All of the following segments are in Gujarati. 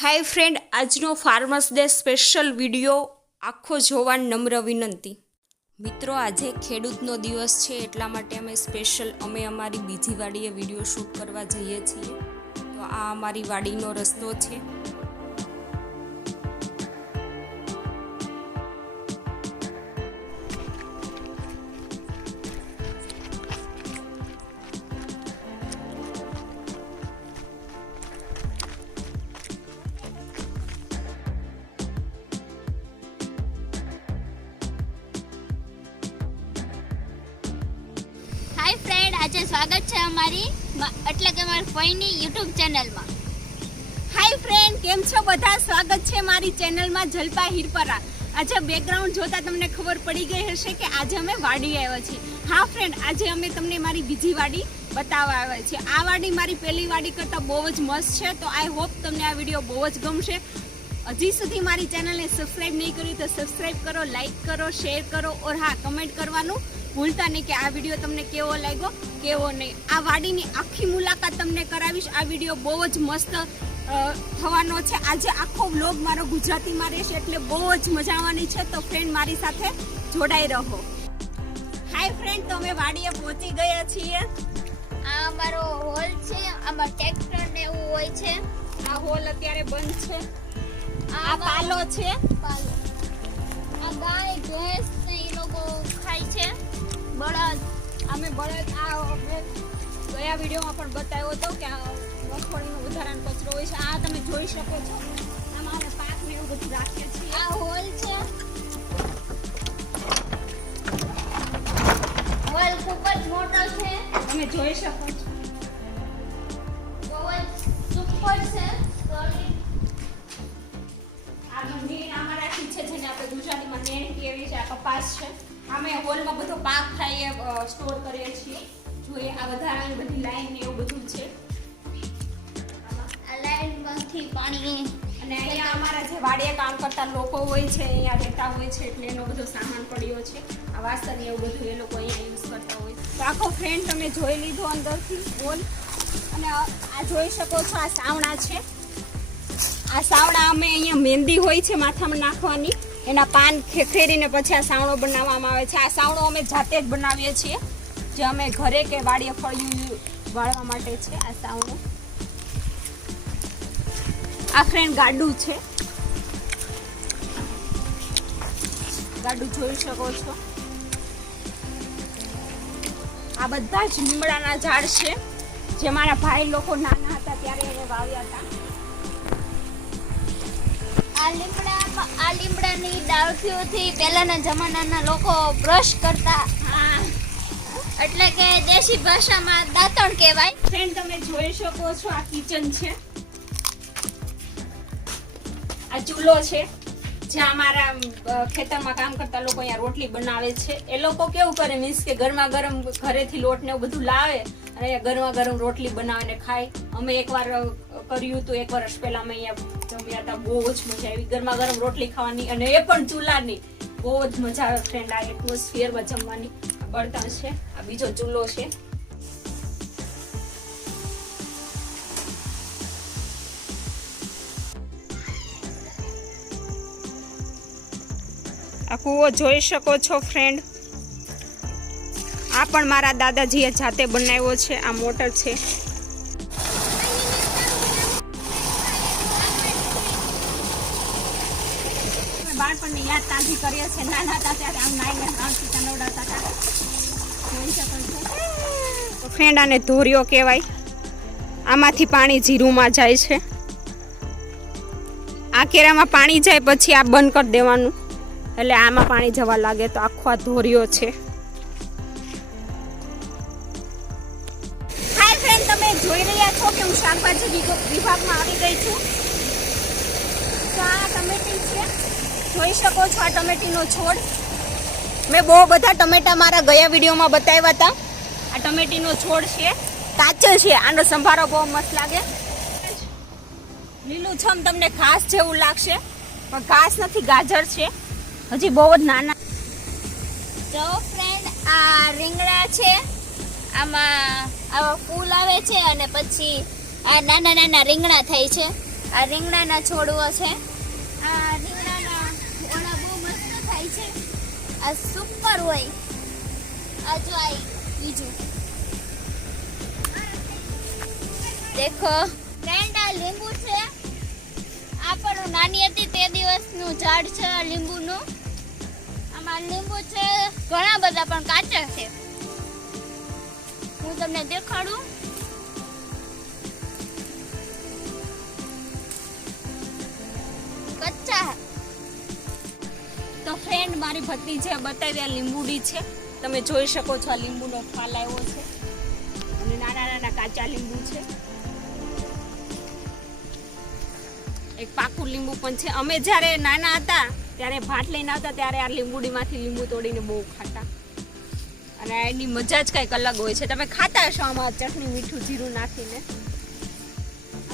હાય ફ્રેન્ડ, આજનો ફાર્મર્સ ડે સ્પેશિયલ વીડિયો આખો જોવા નમ્ર વિનંતી. મિત્રો, આજે ખેડૂતનો દિવસ છે, એટલા માટે અમે સ્પેશિયલ, અમે અમારી બીજી વાડીએ વીડિયો શૂટ કરવા જઈએ છીએ. તો આ અમારી વાડીનો રસ્તો છે. હાય ફ્રેન્ડ આજે સ્વાગત છે અમારી એટલે કે મારી ફઈની યુટ્યુબ ચેનલમાં. હાય ફ્રેન્ડ કેમ છો? બધા સ્વાગત છે મારી ચેનલમાં જલપા હિરપરા. આજે બેકગ્રાઉન્ડ જોતા તમને ખબર પડી ગઈ હશે કે આજે અમે વાડી આવ્યા છીએ. હા ફ્રેન્ડ આજે અમે તમને મારી બીજી વાડી બતાવવા આવ્યા છીએ. આ વાડી મારી પહેલી વાડી કરતાં બહુ જ મસ્ત છે, તો આઈ હોપ તમને આ વીડિયો બહુ જ ગમશે. હજી સુધી મારી ચેનલને સબસ્ક્રાઇબ નહીં કરી તો સબસ્ક્રાઈબ કરો લાઈક કરો શેર કરો, ઓર હા કમેન્ટ કરવાનું ભૂલતા નહીં કે આ વીડિયો તમને કેવો લાગ્યો કેવો નહીં. આ વાડીની આખી મુલાકાત તમને કરાવીશ. આ વીડિયો બહુ જ મસ્ત થવાનો છે. આજે આખો વ્લોગ મારો ગુજરાતીમાં રહેશે એટલે બહુ જ મજા આવવાની છે. તો ફ્રેન્ડ મારી સાથે જોડાઈ રહો. હાય ફ્રેન્ડ તો અમે વાડીએ પહોંચી ગયા છીએ. આ અમારો હોલ છે. આમાં ટ્રેક્ટર ને એવું હોય છે. આ હોલ અત્યારે બંધ છે. આ પાલો છે. પાલો. આ ગાય ભેંસ એ લોકો ખાય છે. બળદ. અમે બળદ, આ ગયા વિડીયોમાં પણ બતાવ્યો હતો કે આ મગફળીનો વધારાનો કચરો હોય છે. આ તમે જોઈ શકો છો. અમારે પાકને એવું બધું રાખીએ છીએ. આ હોલ છે. હોલ ખૂબ જ મોટો છે. તમે જોઈ શકો છો. અમે હોલમાં બધો પાક થાય એ સ્ટોર કરીએ છીએ. જોઈએ આ વધારાની બધી લાઈન ને એવું બધું છે. આ લાઈનમાંથી પાણી અને અહીંયા અમારા જે વાડીએ કામ કરતા લોકો હોય છે અહીંયા રહેતા હોય છે એટલે એનો બધો સામાન પડ્યો છે. આ વાસણ એવું બધું એ લોકો અહીંયા યુઝ કરતા હોય તો આખો ફ્રેન્ડ તમે જોઈ લીધો અંદરથી હોલ. અને આ જોઈ શકો છો આ સાવણા છે. આ સાવડા અમે અહીંયા મહેંદી હોય છે માથામાં નાખવાની. એના પાન ખેરીને પછી આ સાવણો બનાવવામાં આવે છે. આ સાવણો અમે જાતે જ બનાવીએ છીએ. જે અમે ઘરે કે વાડીએ ફળિયું વાળવા માટે છે આ સાવણો. આ ફ્રેન્ડ ગાડું છે. ગાડું જોઈ શકો છો. આ બધા જ લીમડાના ઝાડ છે. જે મારા ભાઈ લોકો નાના હતા ત્યારે એને વાવ્યા હતા. આ લીમડા આ લીમડાની ડાળખીઓથી પહેલાના જમાનાના લોકો બ્રશ કરતા. એટલે કે દેશી ભાષામાં દાંતણ કહેવાય. ફ્રેન્ડ તમે જોઈ શકો છો આ કિચન છે. આ ચૂલો છે. જ્યાં અમારા ખેતરમાં કામ કરતા લોકો અહીંયા રોટલી બનાવે છે. એ લોકો કેવું કરે મીન્સ કે ગરમા ગરમ ઘરેથી લોટ ને એવું બધું લાવે અને ગરમા ગરમ રોટલી બનાવે ને ખાય. અમે એકવાર કર્યું હતું એક વર્ષ પહેલા અમે અહીંયા જમ્યા હતા, બહુ જ મજા આવી. ગરમા ગરમ રોટલી ખાવાની અને એ પણ ચૂલાની. બહુ જ મજા આવે ફ્રેન્ડ આ એટમોસ્ફિયરમાં જમવાની. બળતણ છે, આ બીજો ચૂલો છે. આ જોઈ શકો છો ફ્રેન્ડ આ પણ મારા દાદાજીએ જાતે બનાવ્યો છે, આ મોટર છે. બાળપણની યાદ તાજી કરીએ છીએ. નાના હતા ત્યારે આમ નાઈને ટીકા નવડાવતા હતા. જોઈ શકો છો. ફ્રેન્ડ આને ધોરિયો કહેવાય. આમાંથી પાણી જીરુમાં જાય છે. આ કેરામાં પાણી જાય પછી આ બંધ કરી દેવાનું. એટલે આમાં પાણી જવા લાગે તો આખો આ ધોરિયો છે. હાય ફ્રેન્ડ તમે જોઈ રહ્યા છો કે હું શાકભાજી વિભાગમાં આવી ગઈ છું તો આ ટમેટી છે જોઈ શકો છો આ ટમેટીનો છોડ. મેં બહુ બધા ટમેટા મારા ગયા વિડીયોમાં બતાવ્યા હતા. આ ટમેટીનો છોડ છે. કાચો છે. આનો સંભારો બહુ મસ્ત લાગે. લીલું છમ તમને ઘાસ જેવું લાગશે, પણ ઘાસ નથી, ગાજર છે. હજી બહુ જ નાના. જો ફ્રેન્ડ આ રીંગણા છે. આમાં આવા ફૂલ આવે છે અને પછી આ નાના નાના રીંગણા થાય છે. આ રીંગણાના છોડવો છે. આ સુપર હોય. આ જો આ બીજું. દેખો. ફ્રેન્ડ આ લીંબુ છે. આ પણ હું નાની હતી તે દિવસનું ઝાડ છે આ લીંબુનું. આમાં લીંબુ છે. ઘણા બધા પણ કાચા છે. હું તમને દેખાડું. ફ્રેન્ડ મારી ભત્રીજે આ લીંબુડી છે. તમે જોઈ શકો છો આ લીંબુનો ફાલ આવ્યો છે. અને નાના નાના કાચા લીંબુ છે. એક પાકું લીંબુ પણ છે. અમે જ્યારે નાના હતા, ત્યારે ભાત લઈને આવતા, ત્યારે આ લીંબુડીમાંથી લીંબુ તોડીને બહુ ખાતા. અને એની મજા જ કંઈક અલગ હોય છે. તમે ખાતા હશો આમાં ચટણી, મીઠું, જીરું નાખીને.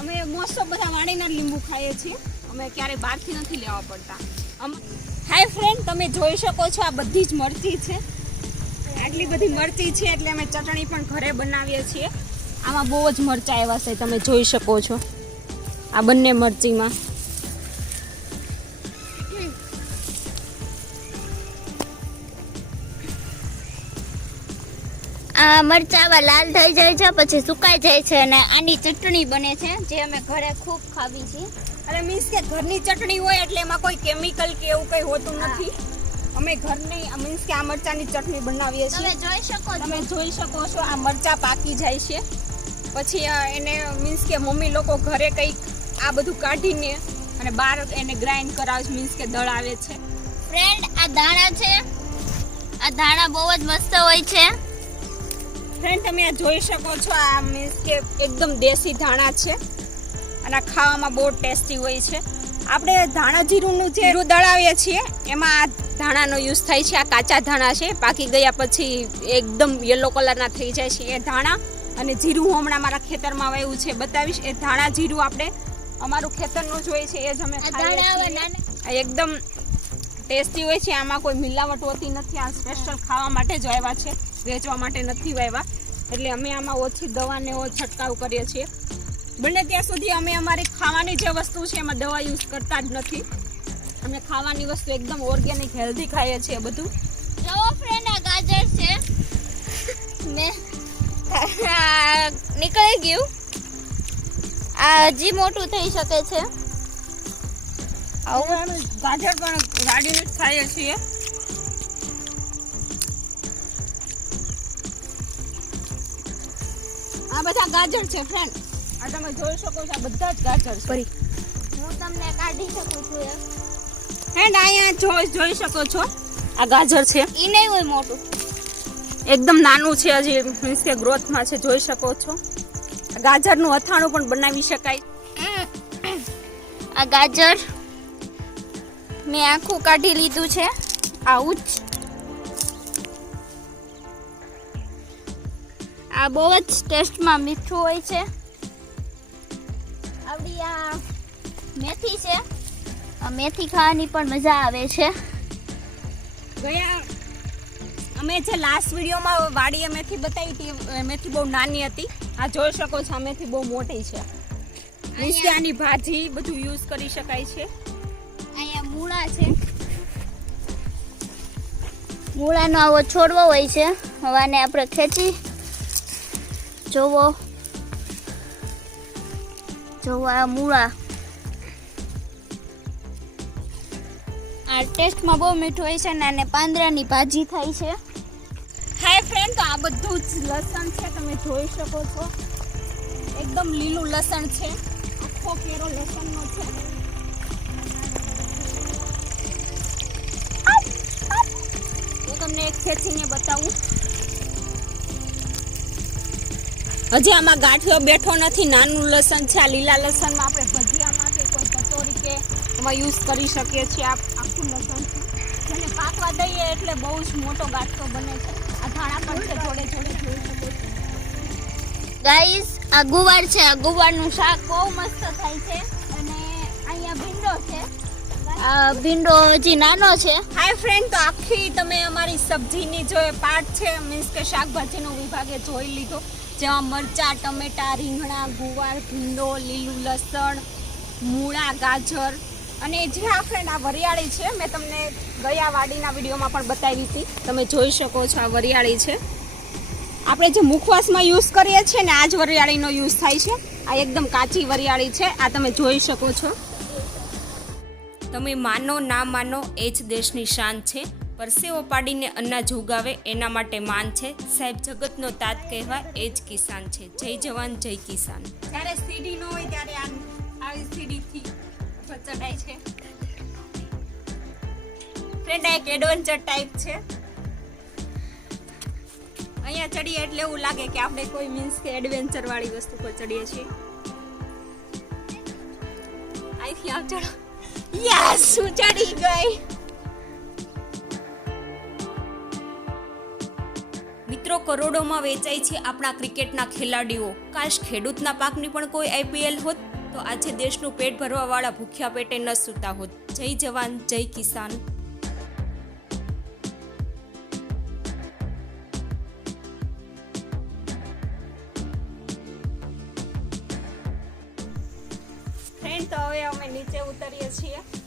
અમે મોસ્ટ ઓફ બધા વાણીના લીંબુ ખાઈએ છીએ. અમે ક્યારેય બહારથી નથી લેવા પડતા. અમ હાય ફ્રેન્ડ તમે જોઈ શકો છો આ બધી જ મરચી છે. આટલી બધી મરચી છે એટલે અમે ચટણી પણ ઘરે બનાવીએ છીએ. આમાં બહુ જ મરચાં આવ્યા છે, તમે જોઈ શકો છો. આ બંને મરચીમાં. આ મરચાં આવા લાલ થઈ જાય છે, પછી સુકાઈ જાય છે અને આની ચટણી બને છે, જે અમે ઘરે ખૂબ ખાવી છે અને મીન્સ કે ઘરની ચટણી હોય એટલે એમાં કોઈ કેમિકલ કે એવું કંઈ હોતું નથી. અમે ઘરની મીન્સ કે આ મરચાંની ચટણી બનાવીએ તમે છીએ. જોઈ શકો છો. તમે જોઈ શકો છો આ મરચાં પાકી જાય છે. પછી એને મીન્સ કે મમ્મી લોકો ઘરે કંઈક આ બધું કાઢીને અને બહાર એને ગ્રાઇન્ડ કરાવે છે મીન્સ કે દળાવે છે. ફ્રેન્ડ આ દાણા છે. આ દાણા બહુ જ મસ્ત હોય છે. ફ્રેન્ડ તમે આ જોઈ શકો છો આ મીન્સ કે એકદમ દેશી ધાણા છે. અને ખાવામાં બહુ ટેસ્ટી હોય છે. આપણે ધાણા જીરુંનું જે જીરું દળાવીએ છીએ એમાં આ ધાણાનો યુઝ થાય છે. આ કાચા ધાણા છે. પાકી ગયા પછી એકદમ યલો કલરના થઈ જાય છે એ ધાણા. અને જીરું હમણાં મારા ખેતરમાં વાવ્યું છે. બતાવીશ એ ધાણા જીરું આપણે અમારું ખેતરનું જ હોય છે એ જ અમે ખાઈએ એકદમ ટેસ્ટી હોય છે. આમાં કોઈ મિલાવટ હોતી નથી. આ સ્પેશિયલ ખાવા માટે જ આવ્યા છે. વેચવા માટે નથી વાવ્યા. એટલે અમે આમાં ઓછી દવાને એવો છંટકાવ કરીએ છીએ. બને ત્યાં સુધી અમે અમારી ખાવાની જે વસ્તુ છે એમાં દવા યુઝ કરતા જ નથી. અમે ખાવાની વસ્તુ એકદમ ઓર્ગેનિક હેલ્ધી ખાઈએ છીએ બધું. જો ફ્રેન્ડ આ ગાજર છે. મે નીકળી ગયું. આ હજી મોટું થઈ શકે છે. આવું અમે ગાજર પણ વાડીને જ ખાઈએ છીએ. આ બધા ગાજર છે ફ્રેન્ડ આ તમે જોઈ શકો છો આ બધા જ ગાજર છે. હું તમને કાઢી શકું છું ફ્રેન્ડ અહીંયા જોઈ જોઈ શકો છો આ ગાજર છે. ઈ નહીં હોય મોટું. એકદમ નાનું છે હજી મીન્સ કે ગ્રોથમાં છે જોઈ શકો છો. આ ગાજરનું અથાણું પણ બનાવી શકાય. આ ગાજર મેં આખું કાઢી લીધું છે. આવું જ. આ બહુ જ ટેસ્ટમાં મીઠું હોય છે. આપણી આ મેથી છે. આ મેથી ખાવાની પણ મજા આવે છે. ગયા અમે જે લાસ્ટ વિડીયોમાં વાડીએ મેથી બતાવી હતી મેથી બહુ નાની હતી. આ જોઈ શકો છો આ મેથી બહુ મોટી છે. મીન્સ કે આની ભાજી બધું યુઝ કરી શકાય છે. અહીંયા મૂળા છે. મૂળાનો આવો છોડવો હોય છે. હવાને આપણે ખેંચી જોવો. જોવો મૂળા. આ ટેસ્ટમાં બહુ મીઠું હોય છે ને આને પાંદડાની ભાજી થાય છે. હાય ફ્રેન્ડ તો આ બધું જ લસણ છે તમે જોઈ શકો છો. એકદમ લીલું લસણ છે. આખો કેરો લસણનો છે. હું તમને એક ખેંચીને બતાવું. હજી આમાં ગાંઠિયો બેઠો નથી નાનું લસણ છે આ લીલા લસણમાં આપણે ભજીયામાં કે કોઈ કચોરી કે એમાં યુઝ કરી શકીએ છીએ આ આખું લસણ. છે અને પાકવા દઈએ એટલે બહુ જ મોટો ગાંઠિયો બને છે. આ ધાણા પણ છે જોડે જોડે. જોઈ શકો છો ગાઈસ આ ગુવાર છે આ ગુવારનું શાક બહુ મસ્ત થાય છે. અને અહીંયા ભીંડો છે. આ ભીંડો હજી નાનો છે. હાય ફ્રેન્ડ તો આખી તમે અમારી સબ્જીની જો એ પાર્ટ છે મીન્સ કે શાકભાજીનો વિભાગે જોઈ લીધો. જેમાં, મરચાં, ટમેટા, રીંગણા, ગુવાર, ભીંડો, લીલું લસણ, મૂળા, ગાજર અને જે આ ફ્રેન્ડ આ વરિયાળી છે, મેં તમને ગયા વાડીના વિડીયોમાં પણ બતાવી હતી. તમે જોઈ શકો છો આ વરિયાળી છે. આપણે જે મુખવાસમાં યુઝ કરીએ છીએ ને આ જ વરિયાળીનો યુઝ થાય છે. આ એકદમ કાચી વરિયાળી છે. આ તમે જોઈ શકો છો. તમે માનો, ના માનો, એ જ દેશની શાન છે. પરસેવો પાડીને અનાજ ઉગાવે એના માટે માન છે. સાહેબ, જગતનો તાત કહેવાય એ જ કિસાન છે. જય જવાન, જય કિસાન. જ્યારે સીડી ન હોય ત્યારે આવી સીડીથી ચડાય છે. ફ્રેન્ડ એક એડવેન્ચર ટાઈપ છે. અહીંયા ચડીએ એટલે એવું લાગે કે આપણે કોઈ મીન્સ કે એડવેન્ચર વાળી વસ્તુ પર ચડીએ છીએ. અહીંથી આવ ચડો. યસ હું ચડી ગઈ. મિત્રો કરોડોમાં વેચાય છે આપણા ક્રિકેટના ખેલાડીઓ. કાશ ખેડૂતના પાકની પણ કોઈ આઈપીએલ હોત, તો આજે દેશનું પેટ ભરવાવાળા ભૂખ્યા પેટે ન સૂતા હોત. જય જવાન, જય કિસાન. ફ્રેન્ડ તો હવે અમે નીચે ઉતરીએ છીએ.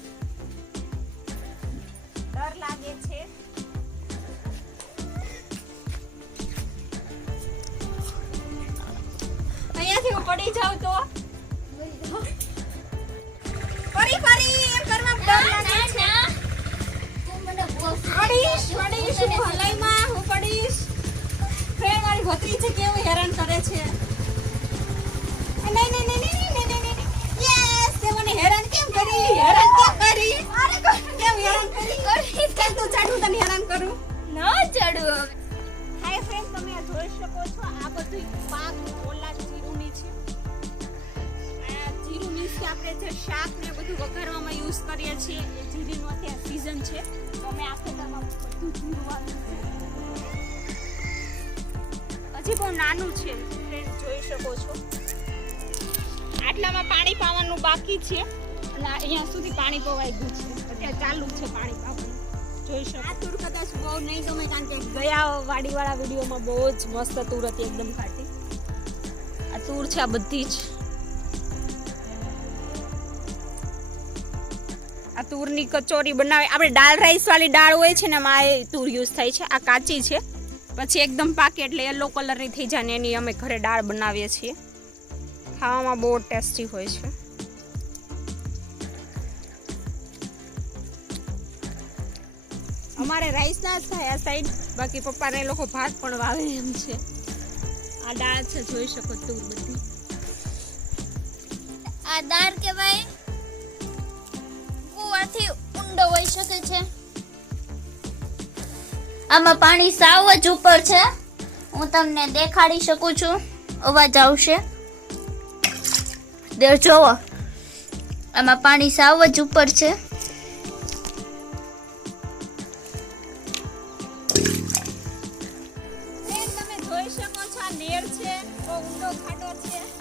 પડી જાવ તો. ફરી ફરી એમ કરવા ડર લાગે છે. પડીશ પડીશ હું હલાઈમાં હું પડીશ. ફેર મારી ભત્રી છે કેવું હેરાન કરે છે. નહીં નહીં નહીં નહીં નહીં નહીં યસ તે મને હેરાન કેમ કરી? હેરાન કેમ કરી? અરે કેમ હેરાન કરી? કેમ તું ચાડું તને હેરાન કરું. ન ચડવું હાય ફ્રેન્ડ તમે આ જોઈ શકો છો આ બધું પાક ઓલા જીરું આપણે જે શાક ને બધું વઘારવામાં યુઝ કરીએ છીએ, એ જીરીનું અત્યારે સિઝન છે. તો અમે આ ખેતરમાં બધું જીરવાનું છે. હજી બહુ નાનું છે જોઈ શકો છો. આટલામાં પાણી પાવાનું બાકી છે. અને અહીંયા સુધી પાણી પવાઈ ગયું છે. અત્યારે ચાલુ છે પાણી પાવાનું. જોઈ શકો. આ તૂર કદાચ બહુ નહીં ગમે, કારણ કે ગયા વાડીવાળા વિડીયોમાં બહુ જ મસ્ત તૂર હતી, એકદમ ખાટી આ તૂર છે આ બધી જ. તૂરની કચોરી બનાવે. આપણે દાળ રાઈસ વાળી દાળ હોય છે ને, એમાં એ તૂર યુઝ થાય છે. આ કાચી છે. પછી એકદમ પાકે એટલે યલો કલરની થઈ જાય ને એની અમે ઘરે દાળ બનાવીએ છીએ. ખાવામાં બહુ ટેસ્ટી હોય છે. અમારે રાઈસ ના જ થાય આ સાઈડ બાકી પપ્પાને એ લોકો ભાત પણ વાવે એમ છે. આ દાળ છે, જોઈ શકો તું બધી. આ દાળ કહેવાય કુવાથી ઊંડો હોઈ શકે છે. આમાં પાણી સાવ જ ઉપર છે. હું તમને દેખાડી શકું છું. અવાજ આવશે. દેવ, જોવો. આમાં પાણી સાવ જ ઉપર છે. તમે છે.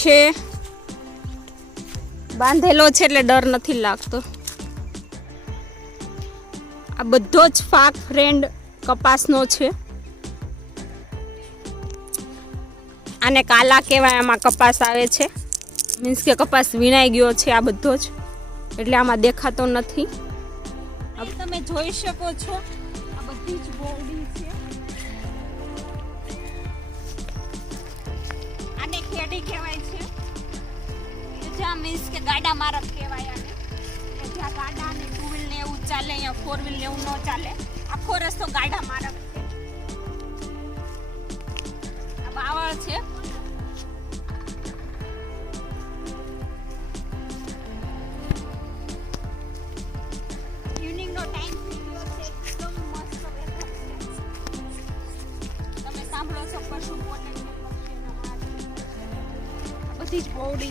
છે. બાંધેલો છે એટલે ડર નથી લાગતો. આ બધો જ પાક ફ્રેન્ડ કપાસનો છે. આને કાલા કહેવાય, આમાં કપાસ આવે છે. મીન્સ કે કપાસ વીણાઈ ગયો છે આ બધો જ. એટલે આમાં દેખાતો નથી. તમે જોઈ શકો છો, આ બધી જ બોડી છે. આને ખેડી કહેવાય છે જ્યાં મીન્સ કે ગાડા મારક કહેવાય આને. જ્યાં ગાડા ને ટુ વ્હીલ ને એવું ચાલે અહીંયા ફોર વ્હીલ ને એવું ન ચાલે, આખો રસ્તો ગાડા મારક બાવળ છે.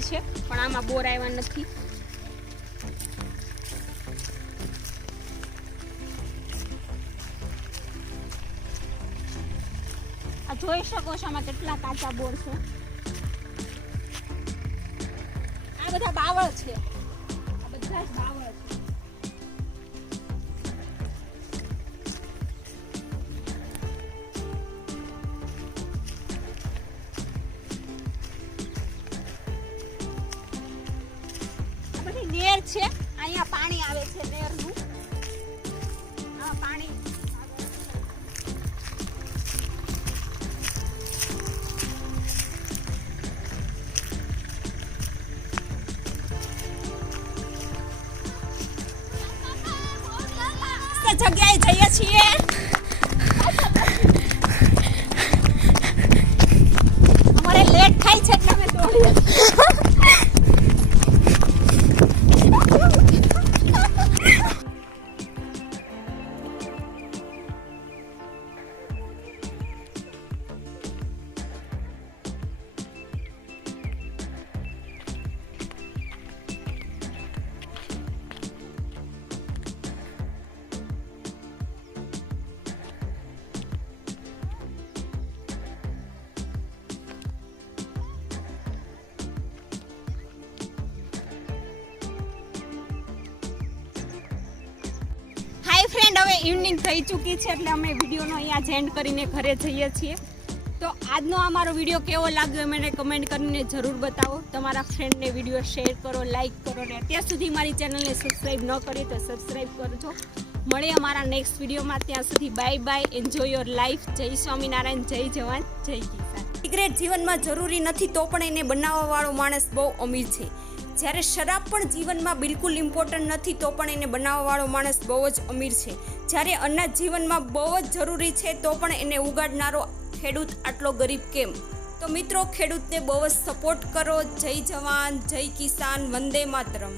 છે, પણ આમાં બોર આવ્યા નથી. આ જોઈ શકો છો આમાં કેટલા કાચા બોર છે. જગ્યાએ જઈએ છીએ. અમારે લેટ થાય છે એટલે અમે દોડીએ. ફ્રેન્ડ હવે ઇવનિંગ થઈ ચૂકી છે એટલે અમે વિડીયોનો અહીંયા જેન્ડ કરીને ઘરે જઈએ છીએ. તો આજનો અમારો વીડિયો કેવો લાગ્યો મને કમેન્ટ કરીને જરૂર બતાવો. તમારા ફ્રેન્ડને વીડિયો શેર કરો લાઈક કરો ને અત્યાર સુધી મારી ચેનલને સબસ્ક્રાઈબ ન કરી તો સબસ્ક્રાઈબ કરજો. મળીએ અમારા નેક્સ્ટ વિડીયોમાં. ત્યાં સુધી bye bye enjoy your life જય સ્વામિનારાયણ, જય જવાન, જય કિસાન. સિગરેટ જીવનમાં જરૂરી નથી તો પણ એને બનાવવાવાળો માણસ બહુ અમીર છે. જ્યારે શરાબ પણ જીવનમાં બિલકુલ ઇમ્પોર્ટન્ટ નથી, તો પણ એને બનાવવાવાળો માણસ બહુ જ અમીર છે. જ્યારે અનાજ જીવનમાં બહુ જ જરૂરી છે, તો પણ એને ઉગાડનારો ખેડૂત આટલો ગરીબ કેમ? તો મિત્રો, ખેડૂતને બહુ જ સપોર્ટ કરો. જય જવાન, જય કિસાન, વંદે માતરમ.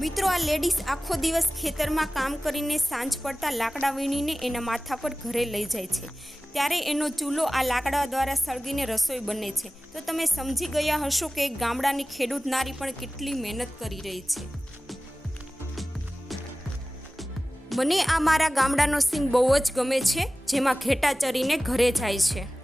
મિત્રો, આ લેડીઝ આખો દિવસ ખેતરમાં કામ કરીને સાંજ પડતા લાકડા વીણીને એના માથા પર ઘરે લઈ જાય છે. ત્યારે એનો ચૂલો આ લાકડા દ્વારા સળગીને રસોઈ બને છે. તો તમે સમજી ગયા હશો કે ગામડાની ખેડૂત નારી પણ કેટલી મહેનત કરી રહી છે. મને આ મારા ગામડાનો સીન બહુ જ ગમે છે, જેમાં ઘેટા ચરીને ઘરે જાય છે.